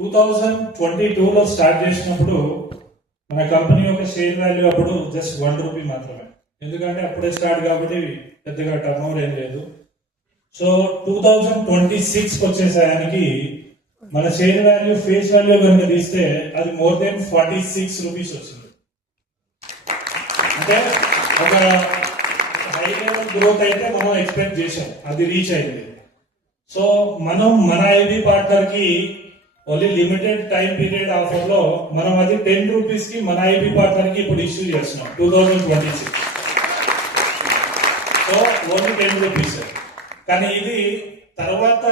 2022లో start చేసినప్పుడు మన company యొక్క షేర్ వాల్యూ అప్పుడు జస్ట్ ₹1 మాత్రమే. ఎందుకంటే అప్పుడే స్టార్ట్ కాబట్టి పెద్దగా టర్న్ ఓవర్ ఏం లేదు. సో 2026 వచ్చేసానికి మన షేర్ వాల్యూ ఫేస్ వాల్యూ కనుక తీస్తే అది మోర్ దెన్ ₹46 వచ్చింది. అంటే ఒక హై లెవెల్ గ్రోత్ అయితే మనం ఎక్స్పెక్ట్ చేసాం, అది రీచ్ అయింది. సో మనం మన ఐబీ పార్ట్నర్ కి only limited time period offer లో మనం అది ₹10 కి మన ఐబీ పార్ట్నర్ కి ఇప్పుడు ఇష్యూ చేస్తున్నాం 2026. So only ₹10. కానీ ఇది తర్వాత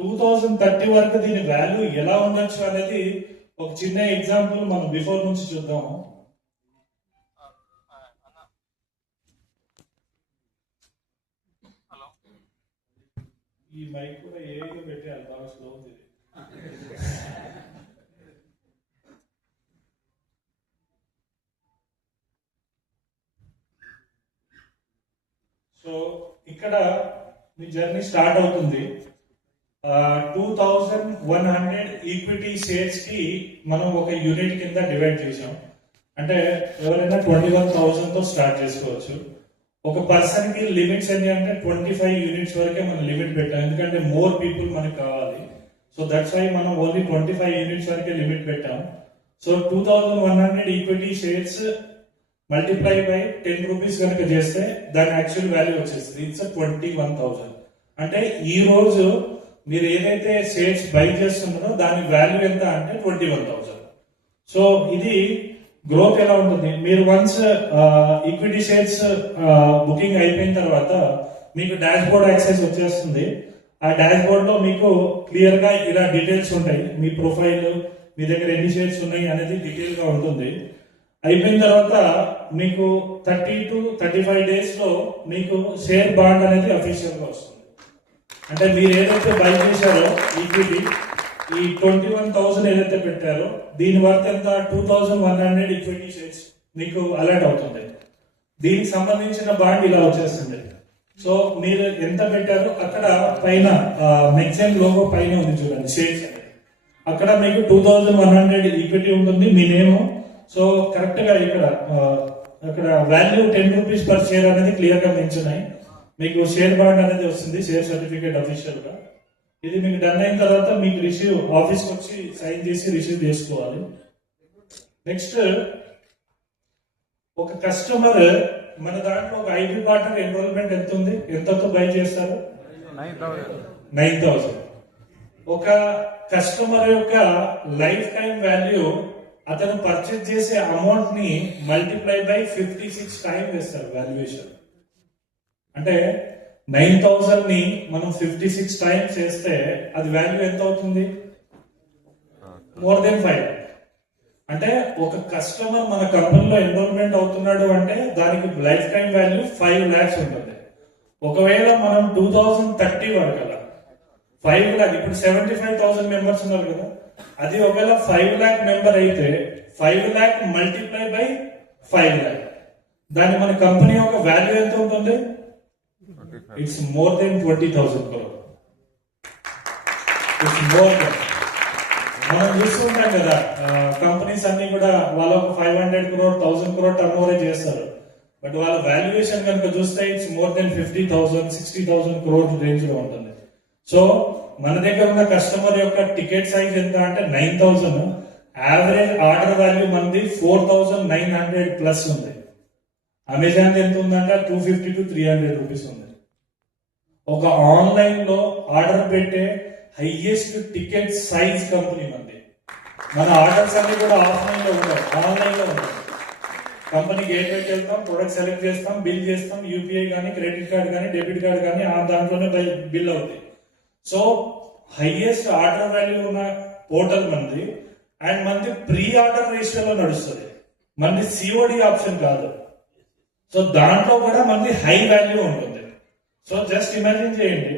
2030 వరకు దీని వాల్యూ ఎలా ఉండొచ్చు అనేది ఒక చిన్న ఎగ్జాంపుల్ మనం బిఫోర్ నుంచి చూద్దాము. ఈ మైక్ కూడా ఏదో పెట్టాలి, బాగా స్లో ఉంది. సో ఇక్కడ మీ జర్నీ స్టార్ట్ అవుతుంది. 2100 ఈక్విటీ షేర్స్ కి మనం ఒక యూనిట్ కింద డివైడ్ చేసాం. అంటే ఎవరైనా 21,000 తో స్టార్ట్ చేసుకోవచ్చు. ఒక పర్సన్ కి లిమిట్స్ ఏంటి అంటే 25 యూనిట్స్ వరకే మనం లిమిట్ పెట్టాం, ఎందుకంటే మోర్ పీపుల్ మనకి కావాలి. సో దట్స్ వై మనం ఓన్లీ 25 యూనిట్స్ వరకే లిమిట్ పెట్టాం. So 2100 equity shares multiply by ₹10 కనుక చేస్తే దాని యాక్చువల్ వాల్యూ వచ్చేస్తుంది. ఇట్స్ 21,000. అంటే ఈ రోజు మీరు ఏదైతే షేర్స్ బై చేస్తున్నారో దాని వాల్యూ ఎంత అంటే 21,000. సో ఇది గ్రోత్ ఎలా ఉంటుంది, మీరు వన్స్ ఈక్విటీ షేర్స్ బుకింగ్ అయిపోయిన తర్వాత మీకు డాష్ బోర్డ్ యాక్సెస్ వచ్చేస్తుంది. ఆ డాష్ బోర్డ్ లో మీకు క్లియర్ గా ఇలా డీటెయిల్స్ ఉంటాయి. మీ ప్రొఫైల్, మీ దగ్గర ఎన్ని షేర్స్ ఉన్నాయి అనేది డీటెయిల్ గా ఉంటుంది. అయిపోయిన తర్వాత మీకు 30 to 35 డేస్ లో మీకు షేర్ బాండ్ అనేది అఫీషియల్ గా వస్తుంది. అంటే మీరు ఏదైతే బై చేశారో ఈక్విటీ, ఈ 21,000 ఏదైతే పెట్టారో దీని వర్త్ ఎంత 2100 ఈక్విటీ షేర్స్ మీకు అలర్ట్ అవుతుంది. దీనికి సంబంధించిన బాండ్ ఇలా వచ్చేస్తుంది. సో మీరు ఎంత పెట్టారో అక్కడ పైన నెక్సెన్ లోగో పైన ఉంది చూడండి షేర్స్, అక్కడ మీకు 2100 ఈక్విటీ ఉంటుంది, మీ నేమ్. సో కరెక్ట్ గా ఇక్కడ వాల్యూ ₹10 పర్ షేర్ అనేది క్లియర్ గా మెన్షన్ అయ్యి మీకు షేర్ బాండ్ అనేది వస్తుంది, షేర్ సర్టిఫికేట్ అఫీషియల్ గా. ఇది మీకు డన్ అయిన తర్వాత మీకు రిసీవ్ ఆఫీస్కి వచ్చి సైన్ చేసి రిసీవ్ చేసుకోవాలి. నెక్స్ట్ ఒక కస్టమర్ మన దాంట్లో ఒక ఐబీ పార్ట్నర్ ఎన్రోల్మెంట్ ఎంత ఉంది, ఎంతతో బై చేస్తారు? 9,000. ఒక కస్టమర్ యొక్క లైఫ్ టైం వాల్యూ అతను పర్చేజ్ చేసే అమౌంట్ ని మల్టిప్లై బై 56 టైం వేస్తారు వాల్యుయేషన్. అంటే 9,000 ని మనం 56 టైమ్స్ చేస్తే అది వాల్యూ ఎంత అవుతుంది? More than 5. అంటే ఒక కస్టమర్ మన కంపెనీలో ఎన్రోల్మెంట్ అవుతున్నాడు అంటే దానికి లైఫ్ టైం వాల్యూ 5 lakhs ఉంటుంది. ఒకవేళ మనం 2030 వరకు అలా 5 lakh, ఇప్పుడు 75,000 మెంబర్స్ ఉన్నారు కదా, అది ఒకవేళ 5 lakh మెంబర్ అయితే 5 lakh మల్టిప్లై బై 5 lakh, దాని మన కంపెనీ యొక్క వాల్యూ ఎంత ఉంటుంది? It's more than 20,000 crore. It's more than. మనం చూస్తుంటాం కదా కంపెనీస్ అన్ని కూడా వాళ్ళ 500 crore 1,000 crore టర్న్ ఓవర్ చేస్తారు, బట్ వాళ్ళ వాల్యుయేషన్ కనుక చూస్తే it's more than 50,000 60,000 crore range లో ఉంటుంది. సో మన దగ్గర ఉన్న కస్టమర్ యొక్క టికెట్ సైజ్ ఎంత అంటే 9,000. యావరేజ్ ఆర్డర్ వాల్యూ మనది 4,900 ప్లస్ ఉంది. అమెజాన్ ఎంత ఉందంటే 250 to 300 రూపీస్ ఉంది. ఒక ఆన్లైన్ లో ఆర్డర్ పెట్టే హైయెస్ట్ టికెట్ సైజ్ కంపెనీ మంది. మన ఆర్డర్స్ అన్ని కూడా ఆఫ్లైన్ లో ఉండవు, ఆన్లైన్ లో ఉంటాయి. కంపెనీ గేట్వేకి వెళ్తాం, ప్రొడక్ట్ సెలెక్ట్ చేస్తాం, బిల్ చేస్తాం, యూపీఐ కానీ క్రెడిట్ కార్డ్ కానీ డెబిట్ కార్డ్ కానీ ఆ దాంట్లోనే బిల్ అవుతాయి. సో హైయెస్ట్ ఆర్డర్ వాల్యూ ఉన్న పోర్టల్ మంది, అండ్ మంది ప్రీ ఆర్డర్ రేషియోలో నడుస్తుంది, మంది సిఓడి ఆప్షన్ కాదు. సో దాంట్లో కూడా మంది హై వాల్యూ ఉంటుంది. సో జస్ట్ ఇమాజిన్ చేయండి,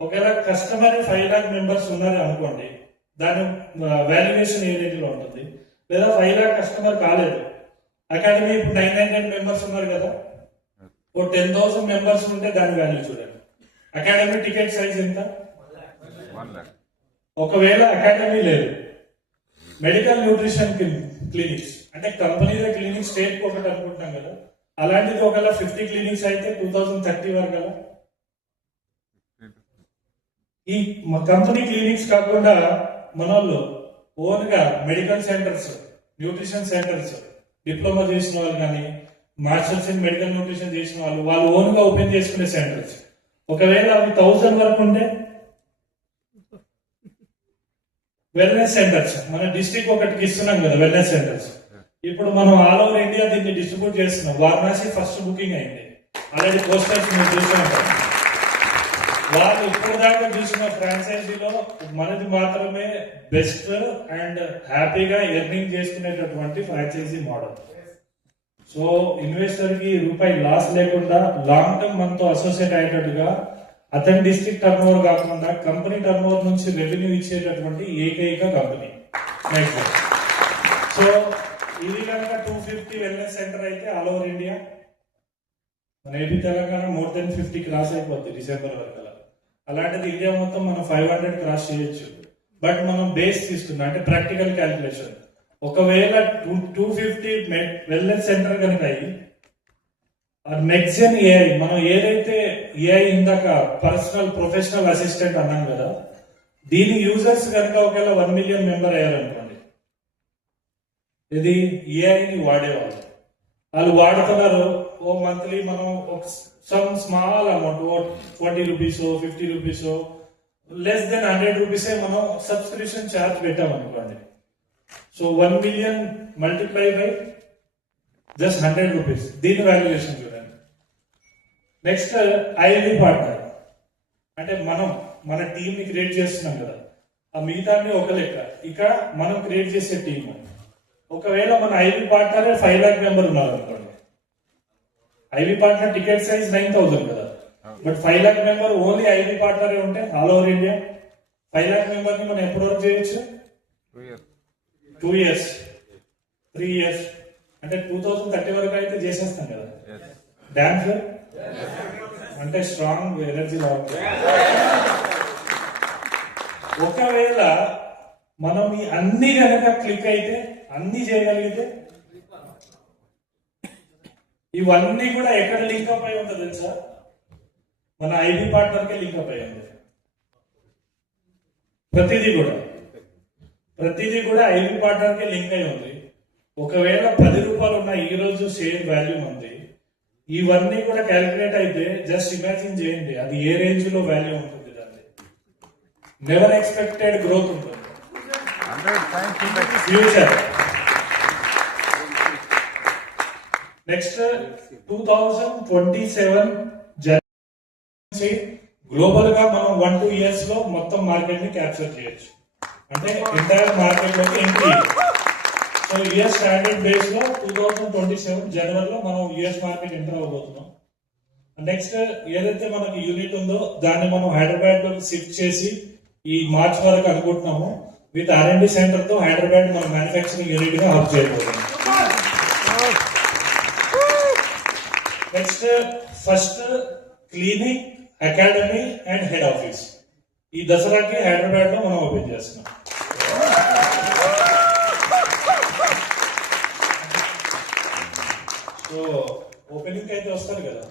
ఒకవేళ కస్టమర్ 5 lakh మెంబర్స్ ఉన్నారు అనుకోండి, దాని వాల్యుయేషన్ ఏ రేంజ్లో ఉంటుంది? లేదా 5 lakh కస్టమర్ కాలేదు, అకాడమీ ఇప్పుడు 900 మెంబర్స్ ఉన్నారు కదా, ఓ 10,000 మెంబర్స్ ఉంటే దాని వాల్యూ చూడండి. అకాడమీ టికెట్ సైజ్ ఎంత? ఒకవేళ అకాడమీ లేదు, మెడికల్ న్యూట్రిషన్ క్లినిక్స్ అంటే కంపెనీల క్లినిక్ స్టేట్ ఒకటి అనుకుంటున్నాం కదా, అలాంటిది ఒకవేళ 50 క్లినిక్స్ అయితే 2030 వరకు కదా. ఈ కంపెనీ క్లినిక్స్ కాకుండా మన వాళ్ళు ఓన్ గా medical centres, nutrition centres, diploma చేసిన వాళ్ళు కానీ మాస్టర్స్ ఇన్ మెడికల్ న్యూట్రిషన్ చేసిన వాళ్ళు ఓన్ గా ఓపెన్ చేసుకునే సెంటర్స్. ఒకవేళ అవి 1000 వరకు ఉంటే వెల్నెస్ సెంటర్స్ మన డిస్ట్రిక్ట్ ఒకటికి ఇస్తున్నాం కదా వెల్నెస్ సెంటర్స్. ఇప్పుడు మనం ఆల్ ఓవర్ ఇండియా దీన్ని డిస్ట్రిబ్యూట్ చేస్తున్నాం. వారణాసి ఫస్ట్ బుకింగ్ అయింది, ఆల్రెడీ పోస్టర్స్ మీరు చూసే ఉంటారు. వాళ్ళు ఇప్పుడు దాకా చూసిన ఫ్రాంచైజీలో మనది మాత్రమే బెస్ట్ అండ్ హ్యాపీగా ఎర్నింగ్ చేసుకునేటటువంటి ఫ్రాంచైజీ మోడల్. సో ఇన్వెస్టర్ కి రూపాయి లాస్ లేకుండా లాంగ్ టర్మ్ మనతో అసోసియేట్ అయ్యేటట్టుగా అతని డిస్ట్రిక్ట్ టర్న్ ఓవర్ కాకుండా కంపెనీ టర్న్ ఓవర్ నుంచి రెవెన్యూ ఇచ్చేటటువంటి ఏకైక కంపెనీ. సో ఇది కనుక 250 వెల్నెస్ సెంటర్ అయితే ఆల్ ఓవర్ ఇండియా, మన AP Telangana more than 50 cross అయిపోద్ది డిసెంబర్ వరకు. అలాంటిది ఇండియా మొత్తం మనం 500 క్రాస్ చేయొచ్చు. బట్ మనం బేస్ తీసుకున్నాం అంటే ప్రాక్టికల్ క్యాలిక్యులేషన్. ఒకవేళ 250 వెల్నెస్ సెంటర్ కనుక అయ్యి నెక్స్ట్ ఏఐ, మనం ఏదైతే ఏఐ ఇందాక పర్సనల్ ప్రొఫెషనల్ అసిస్టెంట్ అన్నాం కదా, దీని యూజర్స్ కనుక ఒకవేళ 1 మిలియన్ మెంబర్ అయ్యారనుకోండి, ఇది ఏఐని వాడేవాళ్ళు వాళ్ళు వాడుతున్నారు. ఓ మంత్లీ మనం some small amount 20 rupees 50 rupees less than 100 రూపీసే మనం సబ్స్క్రిప్షన్ ఛార్జ్ పెట్టామనుకోండి. So 1 million multiply by just 100 rupees, దీని వాల్యుయేషన్ చూడండి. నెక్స్ట్ ఐఎల్ఈ పార్ట్నర్ అంటే మనం మన టీమ్ ని క్రియేట్ చేస్తున్నాం కదా, ఆ మిగతాన్ని ఒక లెక్క. ఇక మనం క్రియేట్ చేసే టీమ్, ఒకవేళ మన ఐవి పార్ట్నర్ 5 lakh మెంబర్ ఉన్నారు అనుకోండి, ఐవి పార్ట్నర్ టికెట్ సైజ్ 9,000 కదా, బట్ 5 lakh మెంబర్ ఓన్లీ ఐవి పార్ట్నర్ ఉంటే all over India 5 lakh member ని మనం ఎప్పుడు వరకు చేయొచ్చు? 2 years 3 years అంటే 2030 వరకు అయితే చేసేస్తాం కదా. డాన్స్ అంటే స్ట్రాంగ్ ఎనర్జీ లాగా. ఒకవేళ మనం ఈ అన్ని కనుక క్లిక్ అయితే, అన్ని చేయగలిగితే, ఇవన్నీ కూడా ఎక్కడ లింక్అప్ అయి ఉంటుంది తెలుసా? మన ఐబీ పార్ట్నర్ కే లింక్అప్ అయి ఉంది. ప్రతిదీ కూడా ఐబీ పార్ట్నర్ కే లింక్ అయి ఉంది. ఒకవేళ 10 రూపాయలు ఉన్న ఈ రోజు షేర్ వాల్యూ ఉంది, ఇవన్నీ కూడా క్యాలిక్యులేట్ అయితే జస్ట్ ఇమాజిన్ చేయండి అది ఏ రేంజ్ లో వాల్యూ ఉంటుంది. దాన్ని నెవర్ ఎక్స్పెక్టెడ్ గ్రోత్ ఉంటుంది ఫ్యూచర్. నెక్స్ట్ 2027 జనవరి గ్లోబల్ గా మనం 1-2 years లో మొత్తం మార్కెట్ ని క్యాప్చర్ చేయొచ్చు. అంటే ఎంటైర్ మార్కెట్ లోకి entry. So US standard base లో 2027 జనవరిలో మనం యుఎస్ మార్కెట్ ఎంటర్ అవబోతున్నాం. నెక్స్ట్ ఏదైతే మనకి యూనిట్ ఉందో దాన్ని మనం హైదరాబాద్ లో షిఫ్ట్ చేసి ఈ మార్చ్ వరకు అనుకుంటున్నాము. విత్ R&D సెంటర్ తో హైదరాబాద్ మన మ్యానుఫ్యాక్చరింగ్ యూనిట్ గా హబ్ చేయబోతున్నాం. Next first clinic, academy and head office ఈ దసరాకి హైదరాబాద్ లో మనం ఓపెన్ చేస్తున్నాం. సో ఓపెనింగ్ అయితే వస్తారు కదా,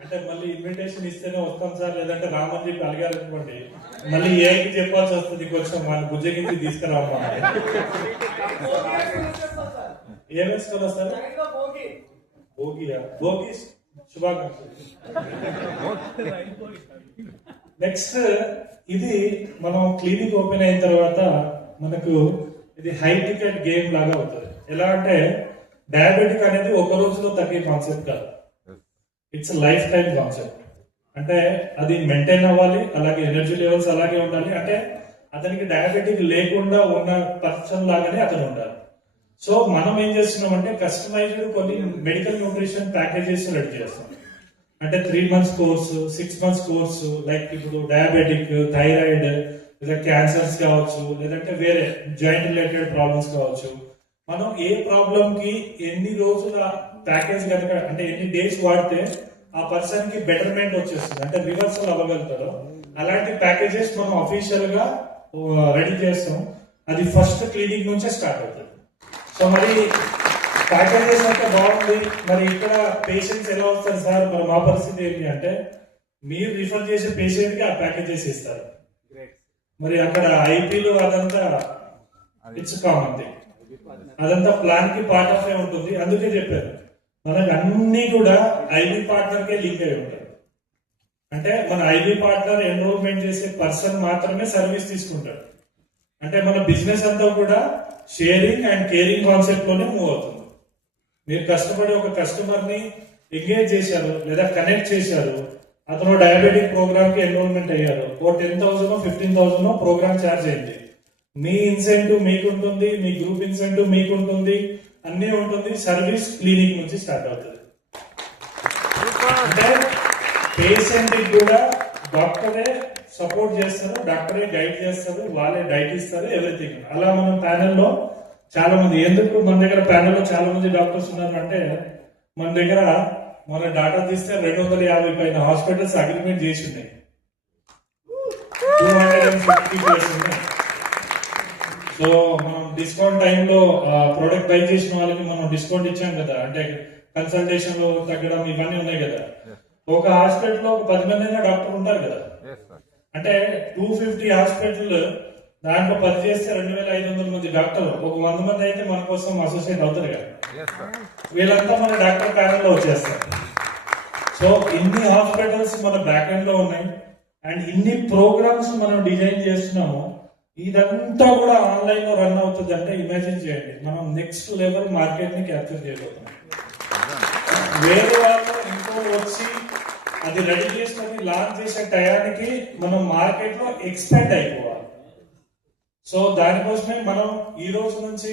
అంటే మళ్ళీ ఇన్విటేషన్ ఇస్తేనే వస్తాం సార్, లేదంటే రామని చెప్పి అడిగారు అనుకోండి, మళ్ళీ ఏకి చెప్పాల్సి వస్తుంది, కొంచెం మన బుజ్జగించి తీసుకురావా. ఏం వేసుకొని వస్తారు? భోగి శుభాకాంక్షలు. నెక్స్ట్ ఇది మనం క్లినిక్ ఓపెన్ అయిన తర్వాత మనకు ఇది హై టికెట్ గేమ్ లాగా అవుతుంది. ఎలా అంటే డయాబెటిక్ అనేది ఒక రోజులో తగ్గే కాన్సెప్ట్ కాదు, ఇట్స్ లైఫ్ టైం కాన్సెప్ట్. అంటే అది మెయింటైన్ అవ్వాలి, అలాగే ఎనర్జీ లెవెల్స్ అలాగే ఉండాలి. అంటే అతనికి డయాబెటిక్ లేకుండా ఉన్న పర్సన్ లాగానే అతను ఉండాలి. సో మనం ఏం చేస్తున్నాం అంటే కస్టమైజ్డ్ కొన్ని మెడికల్ న్యూట్రిషన్ ప్యాకేజెస్ రెడీ చేస్తాం. అంటే 3 months course, 6 months course, like ఇప్పుడు డయాబెటిక్, థైరాయిడ్, లేదా క్యాన్సర్స్ కావచ్చు, లేదంటే వేరే జాయింట్ రిలేటెడ్ ప్రాబ్లమ్స్ కావచ్చు. మనం ఏ ప్రాబ్లం కి ఎన్ని రోజుల ప్యాకేజ్ కనుక, అంటే ఎన్ని డేస్ వాడితే ఆ పర్సన్ కి బెటర్మెంట్ వచ్చేస్తుంది, అంటే రివర్సల్ అవ్వగలుగుతారు. అలాంటి ప్యాకేజెస్ మనం అఫీషియల్ గా రెడీ చేస్తాం. అది ఫస్ట్ క్లినిక్ నుంచే స్టార్ట్ అవుతుంది. సో మరి ప్యాకేజెస్ అంటే బాగుంది, మరి ఇక్కడ పేషెంట్స్ ఎలా వస్తారు సార్, మరి మా పరిస్థితి ఏంటి అంటే మీరు రిఫర్ చేసే పేషెంట్ కి ఆ ప్యాకేజెస్ ఇస్తారు. మరి అక్కడ ఐపీలు అదంతా ఇట్స్ కామన్ థింగ్, అదంతా ప్లాన్ కి పార్ట్ ఆఫ్ ఏ ఉంటుంది. అందుకే చెప్పారు మనకు అన్ని కూడా ఐబీ పార్ట్నర్ కే లింక్ అయి ఉంటాయి. అంటే మన ఐబీ పార్ట్నర్ ఎన్రోల్మెంట్ చేసే పర్సన్ మాత్రమే సర్వీస్ తీసుకుంటాడు. అంటే మన బిజినెస్ అంతా కూడా షేరింగ్ అండ్ కేరింగ్ కాన్సెప్ట్ లోనే మూవ్ అవుతుంది. మీరు కష్టపడి ఒక కస్టమర్ ని ఎంగేజ్ చేశారు లేదా కనెక్ట్ చేశారు, అతను డయాబెటిక్ ప్రోగ్రామ్ కి ఎన్రోల్మెంట్ అయ్యారు, ఓ 10,000 15,000 ప్రోగ్రామ్ ఛార్జ్ అయింది. మీ ఇన్సెంటివ్ మీకుంటుంది, మీ గ్రూప్ ఇన్సెంటివ్ మీకుంటుంది, అన్నీ ఉంటుంది. సర్వీస్ క్లినిక్ నుంచి స్టార్ట్ అవుతుంది. అంటే పేషెంట్ కి కూడా డాక్టరే సపోర్ట్ చేస్తారు, డాక్టరే గైడ్ చేస్తారు, వాళ్ళే డైట్ ఇస్తారు, ఎవ్రీథింగ్. అలా మనం ప్యానెల్లో చాలా మంది, ఎందుకు మన దగ్గర ప్యానెల్లో చాలా మంది డాక్టర్స్ ఉన్నారు అంటే మన దగ్గర మన డాటా తీస్తే 250 పైన హాస్పిటల్స్ అగ్రిమెంట్ చేసి ఉన్నాయి. 250 ఉన్నాయి. సో మనం డిస్కౌంట్ టైంలో ప్రోడక్ట్ బై చేసిన వాళ్ళకి మనం డిస్కౌంట్ ఇచ్చాం కదా, అంటే కన్సల్టేషన్ లో తగ్గడం ఇవన్నీ ఉన్నాయి కదా. ఒక హాస్పిటల్ లో ఒక 10 మంది అయినా డాక్టర్ ఉంటారు కదా. అంటే 250 హాస్పిటల్, దాంట్లో 10 చేస్తే 2,500 మంది డాక్టర్, ఒక 100 మంది అయితే మన కోసం అసోసియేట్ అవుతారు కదా. వీళ్ళంతా మన డాక్టర్ ప్యానల్ లో వచ్చేస్తారు. సో ఇన్ని హాస్పిటల్స్ మన బ్యాక్ ఎండ్ లో ఉన్నాయి అండ్ ఇన్ని ప్రోగ్రామ్స్ మనం డిజైన్ చేస్తున్నాము. ఇదంతా కూడా ఆన్లైన్ లో రన్ అవుతుంది అంటే ఇమాజిన్ చేయండి, మనం నెక్స్ట్ లెవెల్ మార్కెట్ ని క్యాప్చర్ చేయబోతున్నాం. వేరే వాళ్ళు ఇంకో వచ్చి అది రెడీ చేసుకొని లాంచ్ చేసే టయానికి మనం మార్కెట్ లో ఎక్స్పాండ్ అయిపోవాలి. సో దానికోసమే మనం ఈ రోజు నుంచి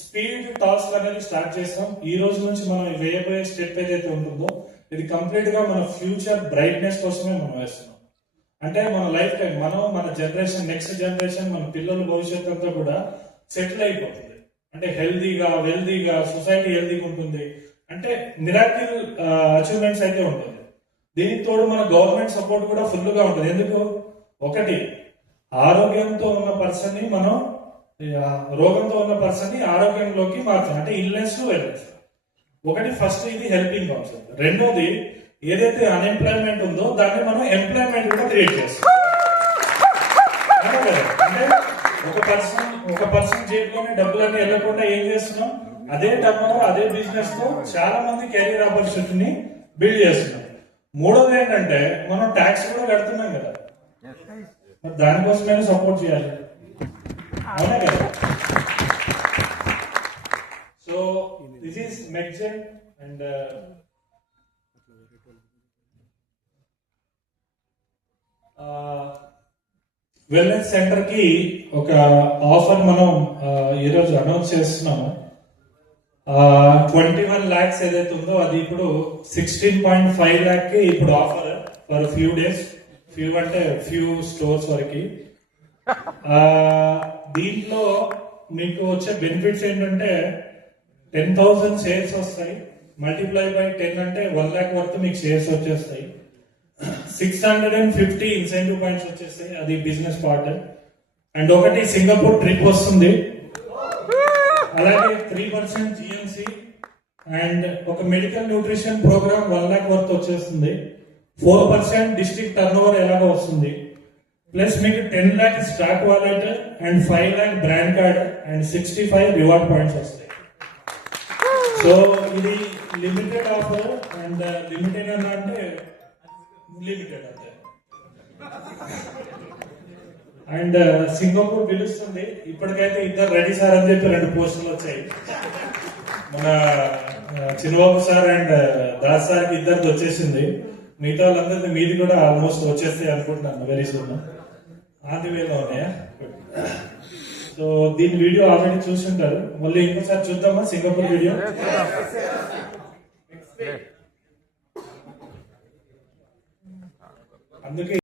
స్పీడ్ టాస్క్ అనేది స్టార్ట్ చేస్తాం. ఈ రోజు నుంచి మనం వేయబోయే స్టెప్ ఏదైతే ఉంటుందో ఇది కంప్లీట్ గా మన ఫ్యూచర్ బ్రైట్నెస్ కోసమే మనం వేస్తున్నాం. అంటే మన లైఫ్ టైం మనం, మన జనరేషన్, నెక్స్ట్ జనరేషన్, మన పిల్లల భవిష్యత్తు అంతా కూడా సెటిల్ అయిపోతుంది. అంటే హెల్దీగా, వెల్దీగా, సొసైటీ హెల్దీగా ఉంటుంది. అంటే మిరాకిల్ అచీవ్మెంట్స్ అయితే ఉంటుంది. దీనికి తోడు మన గవర్నమెంట్ సపోర్ట్ కూడా ఫుల్ గా ఉంటుంది. ఎందుకు? ఒకటి, ఆరోగ్యంతో ఉన్న పర్సన్ ని మనం రోగంతో ఉన్న పర్సన్ ని ఆరోగ్యంలోకి మార్చాలి. అంటే ఇల్నెస్ టు వెల్నెస్. ఒకటి ఫస్ట్ ఇది హెల్పింగ్ కాన్సెప్ట్. రెండోది ఏదైతే అన్ఎంప్లాయ్మెంట్ ఉందో దాన్ని మనం ఎంప్లాయ్మెంట్ కూడా క్రియేట్ చేస్తాం. అంటే ఒక పర్సన్ జేబులోనే డబ్బులన్నీ వెళ్ళకుండా ఏం చేస్తున్నాం, అదే డబ్బులో అదే బిజినెస్ తో చాలా మంది కెరీర్ ఆపర్చునిటీని బిల్డ్ చేస్తున్నాం. మూడోది ఏంటంటే మనం ట్యాక్స్ కూడా కడుతున్నాం కదా, దానికోసమైనా సపోర్ట్ చేయాలి, అవునా కదా. సో దిస్ ఈస్ మెక్జెన్ అండ్ వెల్నెస్ సెంటర్ కి ఒక ఆఫర్ మనం ఈరోజు అనౌన్స్ చేస్తున్నాము. 21 lakhs ఏదైతే ఉందో అది ఇప్పుడు 16.5 lakh కి ఇప్పుడు offer for few days. Few అంటే ఫ్యూ స్టోర్స్ వరకు. దీంట్లో మీకు వచ్చే బెనిఫిట్స్ ఏంటంటే 10,000 షేర్స్ వస్తాయి, మల్టిప్లై బై 10 అంటే 1 lakh వరకు మీకు షేర్స్ వచ్చేస్తాయి. 650 ఇన్సెంటివ్ పాయింట్స్ వచ్చేస్తాయి, అది బిజినెస్ పార్ట్. అండ్ ఒకటి సింగపూర్ ట్రిప్ వస్తుంది, అలాగే 3% జిఎంసి అండ్ ఒక మెడికల్ న్యూట్రిషన్ ప్రోగ్రామ్ 1 lakh వరకు వచ్చేస్తుంది. 4% డిస్ట్రిక్ట్ టర్న్ ఓవర్ ఎలాగో వస్తుంది. ప్లస్ మీకు 10 lakh stock wallet and 5 lakh brand card and 65 reward points వస్తాయి. సో ఇది లిమిటెడ్ ఆఫర్. అండ్ లిమిటెడ్ అన్న అంటే లిమిటెడ్ అంతే. అండ్ సింగపూర్ పిలుస్తుంది. ఇప్పటికైతే ఇద్దరు రెడీ సార్ అని చెప్పి 2 పోస్టులు వచ్చాయి. మన చిన్నబాబు సార్ అండ్ దాస్ సార్ కి ఇద్దరికి వచ్చేసింది. మిగతా వాళ్ళందరినీ మీది కూడా ఆల్మోస్ట్ వచ్చేస్తాయి అనుకుంటున్నాను వెరీ సూన్. ఆది వేలో ఉన్నాయా? సో దీని వీడియో ఆల్రెడీ చూస్తుంటారు, మళ్ళీ ఇంకోసారి చూద్దామా సింగపూర్ వీడియో? అందుకే